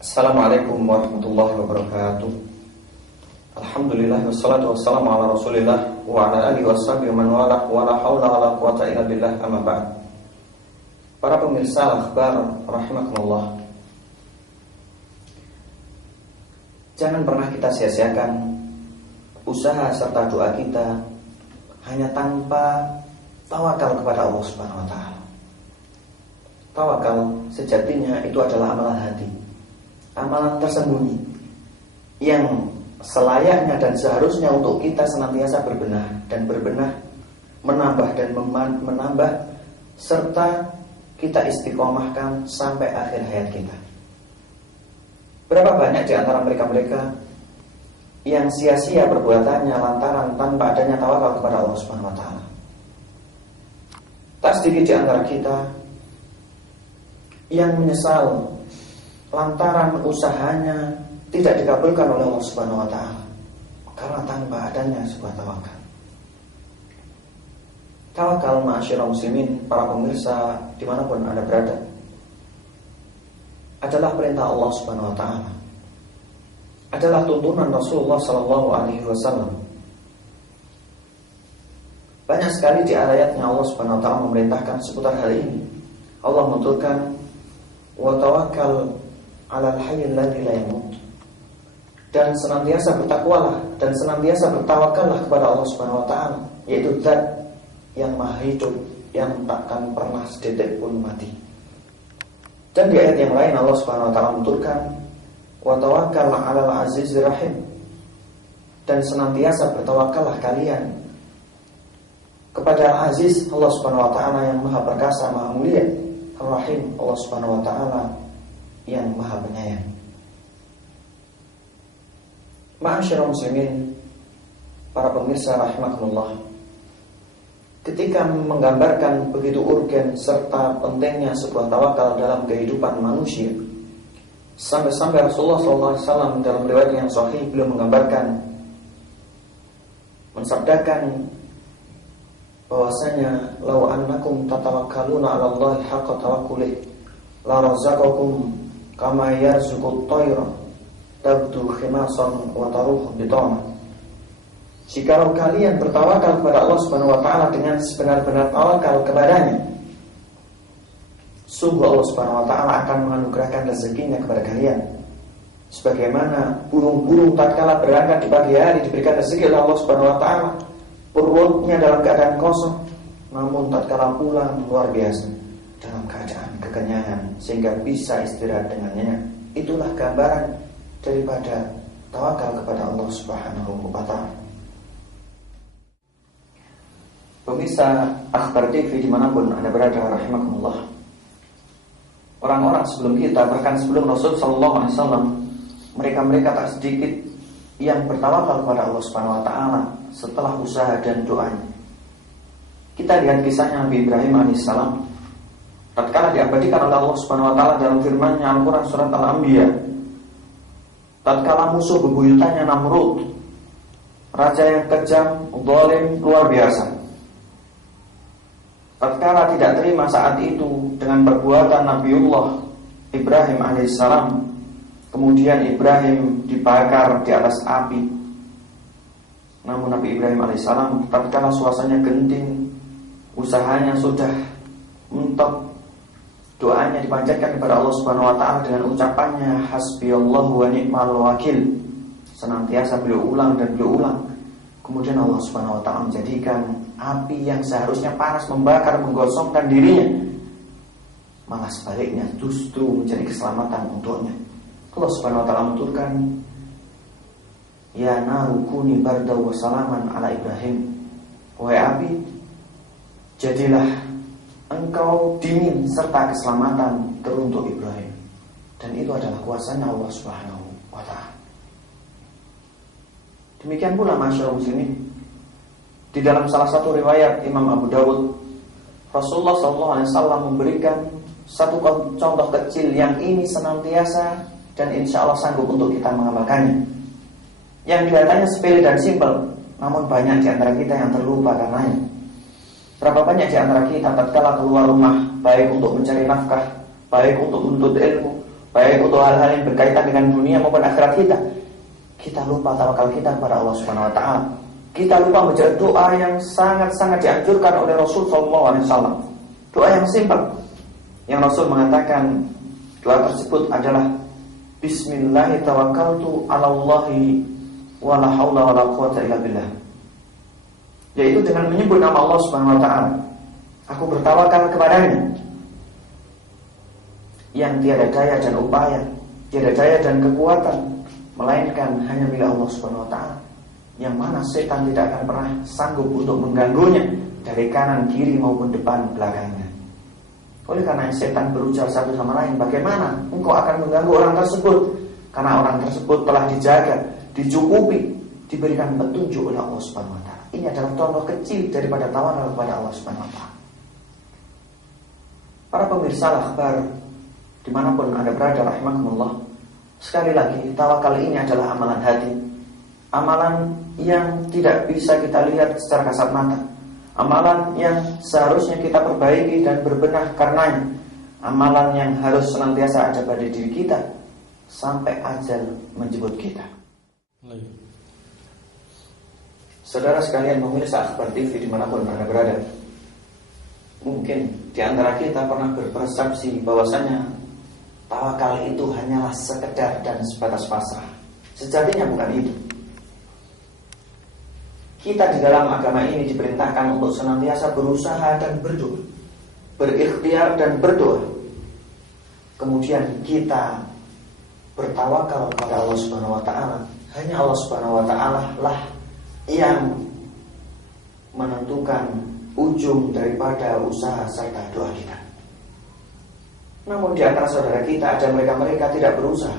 Assalamualaikum warahmatullahi wabarakatuh. Alhamdulillah wassalatu wassalamu ala Rasulillah wa ala alihi washabihi man wala wa la haula wa la quwata illa billah, amma ba'd. Para pemirsa akhbar rahimakumullah. Jangan pernah kita sia-siakan usaha serta doa kita hanya tanpa tawakal kepada Allah Subhanahu wa taala. Tawakal sejatinya itu adalah amalan hati, amalan tersembunyi yang selayaknya dan seharusnya untuk kita senantiasa berbenah, menambah dan menambah, serta kita istiqomahkan sampai akhir hayat kita. Berapa banyak di antara mereka-mereka yang sia-sia perbuatannya lantaran tanpa adanya tawakal kepada Allah Subhanahu wa taala. Tak sedikit di antara kita yang menyesal lantaran usahanya tidak dikabulkan oleh Allah Subhanahu wa taala karena tanpa adanya sebuah tawakal. Tawakal ma'asyiral muslimin, para pemirsa dimanapun Anda berada, adalah perintah Allah Subhanahu wa taala, adalah tuntunan Rasulullah sallallahu alaihi wasallam. Banyak sekali di ayatnya Allah Subhanahu wa taala memerintahkan seputar hal ini. Allah menuturkan wa tawakkal 'alal hayyil ladzi la yamut, dan senantiasa bertakwalah dan senantiasa bertawakallah kepada Allah Subhanahu wa taala, yaitu Zat yang maha hidup, yang takkan pernah sedetik pun mati. Dan di ayat yang lain Allah Subhanahu wa taala menuturkan wa tawakkal 'alal azizir rahim, dan senantiasa bertawakallah kalian kepada Al-Aziz, Allah Subhanahu wa taala yang maha perkasa, maha mulia, Ar-Rahim, Allah Subhanahu wa taala yang maha penyayang. Ma'asyiral muslimin, para pemirsa rahimakumullah, ketika menggambarkan begitu urgen serta pentingnya sebuah tawakal dalam kehidupan manusia, sampai-sampai Rasulullah SAW dalam riwayat yang sahih beliau menggambarkan, mensabdakan bahwasanya law annakum tatawakkaluna 'ala Allahi haqqa tawakkuli la razaqakum kama yarzuqut tayra tabdu khimasan wa taruhu bitana. Jika kalian bertawakal kepada Allah Subhanahu wa taala dengan sebenar-benar tawakal kepadanya, sungguh Allah Subhanahu wa taala akan menganugerahkan rezekinya kepada kalian, sebagaimana burung-burung tatkala berangkat di pagi hari diberikan rezeki oleh Allah Subhanahu wa taala, perutnya dalam keadaan kosong, namun tatkala pulang luar biasa dalam keadaan kekenyangan sehingga bisa istirahat dengannya. Itulah gambaran daripada tawakal kepada Allah Subhanahu wa taala. Pemirsa Akhbar TV dimanapun Anda berada rahimakumullah, orang-orang sebelum kita, bahkan sebelum Rasul sallallahu alaihi wasallam, mereka tak sedikit yang bertawakal kepada Allah Subhanahu wa taala setelah usaha dan doanya. Kita lihat kisahnya Nabi Ibrahim alaihissalam tatkala diabadikan oleh Allah Subhanahu wa taala dalam firman-Nya Al-Qur'an surat Al-Anbiya, tatkala musuh bebuyutannya Namrud, raja yang kejam, zalim, luar biasa, tatkala tidak terima saat itu dengan perbuatan Nabiullah Ibrahim alaihissalam, kemudian Ibrahim dibakar di atas api. Namun Nabi Ibrahim alaihissalam tatkala suasananya genting, usahanya sudah mentok, doanya dipanjatkan kepada Allah Subhanahu wa taala dengan ucapannya hasbiyallahu wa ni'mal wakil. Senantiasa beliau ulang dan beliau ulang. Kemudian Allah Subhanahu wa taala menjadikan api yang seharusnya panas membakar, menggosongkan dirinya, malah sebaliknya justru menjadi keselamatan untuknya. Allah Subhanahu wa taala menuturkan, ya naru kuni barda wa salaman ala Ibrahim. Wahai api, jadilah engkau dingin serta keselamatan teruntuk Ibrahim. Dan itu adalah kuasanya Allah Subhanahu wa taala. Demikian pula masyarakat muslimin, di dalam salah satu riwayat Imam Abu Dawud, Rasulullah SAW memberikan satu contoh kecil yang ini senantiasa dan insya Allah sanggup untuk kita mengamalkannya, yang kelihatannya sepele dan simpel, namun banyak di antara kita yang terlupa karenanya. Berapa banyak di antara kita tatkala keluar rumah, baik untuk mencari nafkah, baik untuk menuntut ilmu, baik untuk hal-hal yang berkaitan dengan dunia maupun akhirat kita lupa tawakal kita kepada Allah Subhanahu wa taala. Kita lupa membaca doa yang sangat-sangat dianjurkan oleh Rasul sallallahu alaihi wasallam. Doa yang simpel yang Rasul mengatakan, doa tersebut adalah Bismillah tawakkaltu 'alallahi wa la haula wa la quwwata illa billah. Yaitu dengan menyebut nama Allah Subhanahu wa taala. Aku bertawakal kepadanya yang tiada daya dan upaya, tiada daya dan kekuatan melainkan hanya milik Allah Subhanahu wa taala, yang mana setan tidak akan pernah sanggup untuk mengganggunya dari kanan, kiri maupun depan, belakangnya. Oleh karena setan berujar satu sama lain, bagaimana engkau akan mengganggu orang tersebut? Karena orang tersebut telah dijaga, dicukupi, diberikan petunjuk oleh Allah Subhanahu wa taala. Ini adalah contoh kecil daripada tawakal kepada Allah Subhanahu wa taala. Para pemirsa Al-Akhbar dimanapun Anda berada, rahimakumullah, sekali lagi tawakal ini adalah amalan hati, amalan yang tidak bisa kita lihat secara kasat mata, amalan yang seharusnya kita perbaiki dan berbenah karenanya, amalan yang harus senantiasa ada pada diri kita sampai ajal menjemput kita. Saudara sekalian pemirsa Akhbar TV dimanapun Anda berada, mungkin di antara kita pernah berpersepsi bahwasanya tawakal itu hanyalah sekedar dan sebatas pasrah. Sejatinya bukan itu. Kita di dalam agama ini diperintahkan untuk senantiasa berusaha dan berdoa, berikhtiar dan berdoa. Kemudian kita bertawakal kepada Allah Subhanahu wa taala. Hanya Allah Subhanahu wa taala lah yang menentukan ujung daripada usaha serta doa kita. Namun di antara saudara kita ada mereka-mereka tidak berusaha.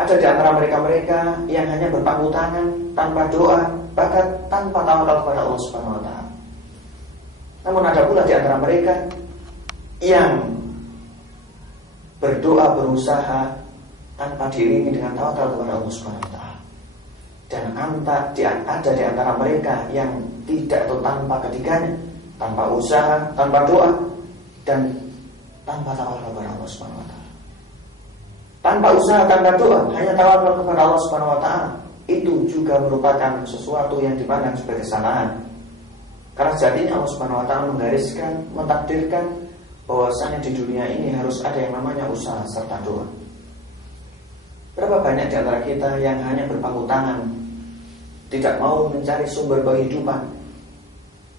Ada di antara mereka-mereka yang hanya berpangku tangan tanpa doa, bahkan tanpa tawakal kepada Allah Subhanahu wa taala. Namun ada pula di antara mereka yang berdoa, berusaha tanpa diiringi dengan tawakal kepada Allah Subhanahu wa taala. Dan ada di antara mereka yang tidak atau tanpa ketiganya, tanpa usaha, tanpa doa, dan tanpa tawakal kepada Allah Subhanahu wa taala. Tanpa usaha, tanpa doa, hanya tawakal kepada Allah Subhanahu wa taala, itu juga merupakan sesuatu yang dipandang sebagai kesalahan. Karena sejatinya Allah Subhanahu wa taala menggariskan, mentakdirkan bahwasanya di dunia ini harus ada yang namanya usaha serta doa. Berapa banyak di antara kita yang hanya berpangku tangan, tidak mau mencari sumber penghidupan,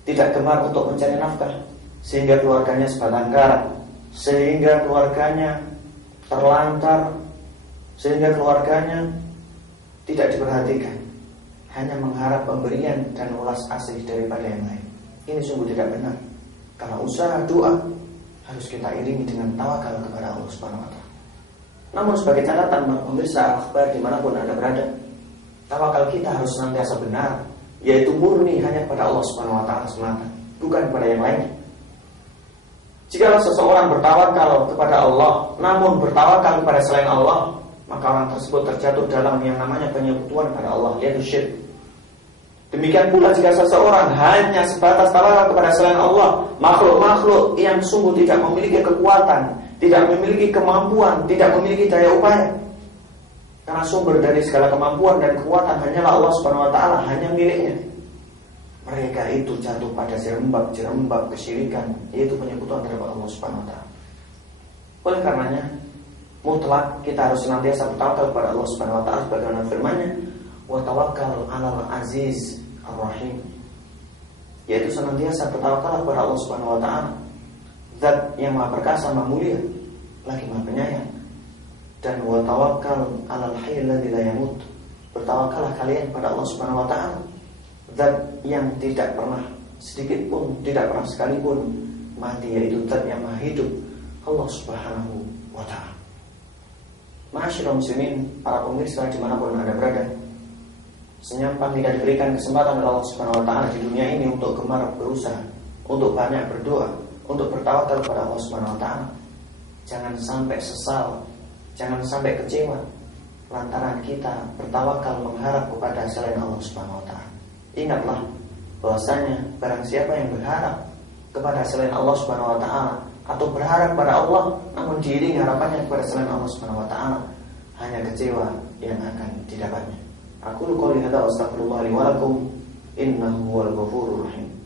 tidak gemar untuk mencari nafkah, sehingga keluarganya sebatang kara, sehingga keluarganya terlantar, sehingga keluarganya tidak diperhatikan, hanya mengharap pemberian dan ulas asih daripada yang lain. Ini sungguh tidak benar. Karena usaha doa harus kita iringi dengan tawakal kepada Allah Subhanahu wa taala. Namun sebagai catatan pemirsa Akhbar dimanapun Anda berada, tawakal kita harus senantiasa benar, yaitu murni hanya kepada Allah Subhanahu wa taala semata, bukan kepada yang lain. Jika seseorang bertawakal kepada Allah, namun bertawakal kepada selain Allah, maka orang tersebut terjatuh dalam yang namanya penyekutuan pada Allah, yaitu syirik. Demikian pula jika seseorang hanya sebatas tawakal kepada selain Allah, makhluk-makhluk yang sungguh tidak memiliki kekuatan, tidak memiliki kemampuan, tidak memiliki daya upaya. Karena sumber dari segala kemampuan dan kekuatan hanyalah Allah Subhanahu wa taala, hanya miliknya. Mereka itu jatuh pada jerembab kesyirikan, yaitu penyekutuan terhadap Allah Subhanahu wa taala. Oleh karenanya, mutlak kita harus senantiasa bertawakal kepada Allah Subhanahu wa taala sebagaimana firman-Nya, wa tawakkal 'alal aziz ar-rahim. Yaitu senantiasa bertawakal kepada Allah Subhanahu wa taala, Zat yang Maha Perkasa, Maha Mulia, lagi Maha Penyayang. Dan wa tawakkal 'alal hayyil ladzi la yamut. Bertawakallah kalian pada Allah Subhanahu wa taala, Zat yang tidak pernah sedikit pun, tidak pernah sekalipun mati, yaitu Zat yang Maha Hidup, Allah Subhanahu wa taala. Ma'asyiral muslimin, para pemirsa dimanapun Anda berada, senyampang kita diberikan kesempatan oleh Allah Subhanahu wa taala di dunia ini untuk gemar berusaha, untuk banyak berdoa, untuk bertawakal kepada Allah Subhanahu wa taala. Jangan sampai sesal, jangan sampai kecewa lantaran kita bertawakal mengharap kepada selain Allah Subhanahu wa taala. Ingatlah bahwasanya barang siapa yang berharap kepada selain Allah Subhanahu wa taala atau berharap pada Allah namun diiringi harapannya kepada selain Allah Subhanahu wa taala, hanya kecewa yang akan didapatnya. Aku qouli hadza astaghfirullah li wa lakum innahu huwal ghafurur rahim.